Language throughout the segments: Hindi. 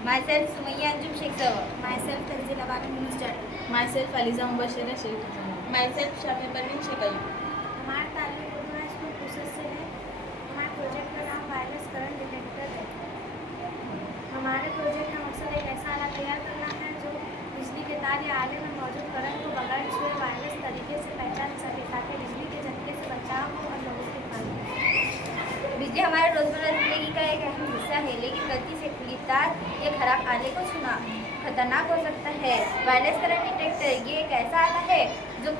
Myself Sumaya Anjum Sheikh Sawa. Myself Tanzila Banu Yunus Jati. Myself Aliza Mubashira Sheikh. Myself Shami Parveen Sheikh Ayub. हमारा ताल्लुक उर्दू हाई स्कूल पुसद से है। हमारे प्रोजेक्ट का नाम वायरलेस करंट डिटेक्टर है। हमारे प्रोजेक्ट का मकसद एक ऐसा आला तैयार करना है जो बिजली के तार या आले में मौजूद करंट को बगैर छुए वायरलेस तरीके से पहचान सके ताकि बिजली के झटके से बचाव हो और लोगों की हिफाजत। बिजली हमारे रोजमर्रा जिंदगी का एक अहम हिस्सा है, लेकिन गलती से खुली तार या खराब आले को छूना खतरनाक हो सकता है। वायरलेस करंट डिटेक्टर ये एक ऐसा आला है जो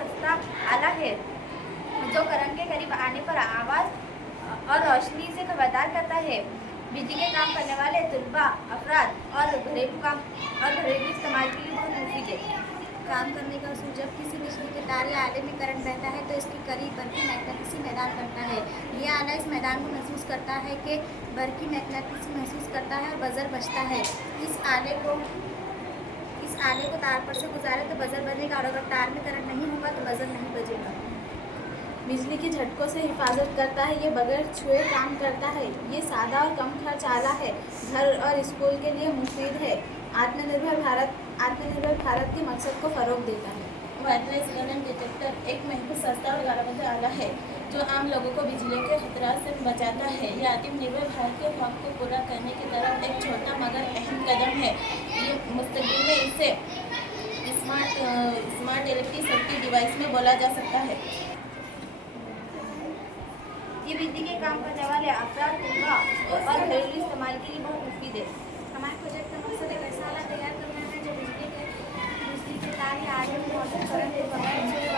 सस्ता आला है जो करंट के करीब आने पर आवाज़ और रोशनी से खबरदार करता है। बिजली के काम करने वाले तलबा, अफराद और घरेलू इस्तेमाल के लिए बहुत मुफीद है। काम करने का उसूल: जब किसी बिजली के तार या आले में करंट बहता है तो इसके करीब बरकी मैग्नेटिसी मैदान बनता है। यह आला इस मैदान को महसूस करता है कि बरकी मैग्नेटिसी महसूस करता है और बजर बजता है। इस आले को तार पर से गुजारे तो बजर बजेगा और अगर तार में करंट नहीं होगा तो बजर नहीं बजेगा। बिजली के झटकों से हिफाजत करता है। ये बगैर छुए काम करता है। ये सादा और कम खर्च आला है। घर और स्कूल के लिए मुफीद है। आत्मनिर्भर भारत के मकसद को फ़रोग देता है। वायरलेस करंट डिटेक्टर एक महफूज, सस्ता और कारगर आला है जो आम लोगों को बिजली के खतरात से बचाता है। यह आत्मनिर्भर भारत के ख्वाब को पूरा करने की तरफ एक छोटा मगर अहम कदम है। ये मुस्तकबिल में इसे स्मार्ट इलेक्ट्रिक सेफ्टी डिवाइस में बोला जा सकता है। ये बिजली के काम करने वाले अफराद, तलबा और घरेलू इस्तेमाल के लिए बहुत मुफीद है। हमारे प्रोजेक्ट का मकसद एक ऐसा आला तैयार करना है जो बिजली के तार या आले में मौजूद करंट को बगैर छुए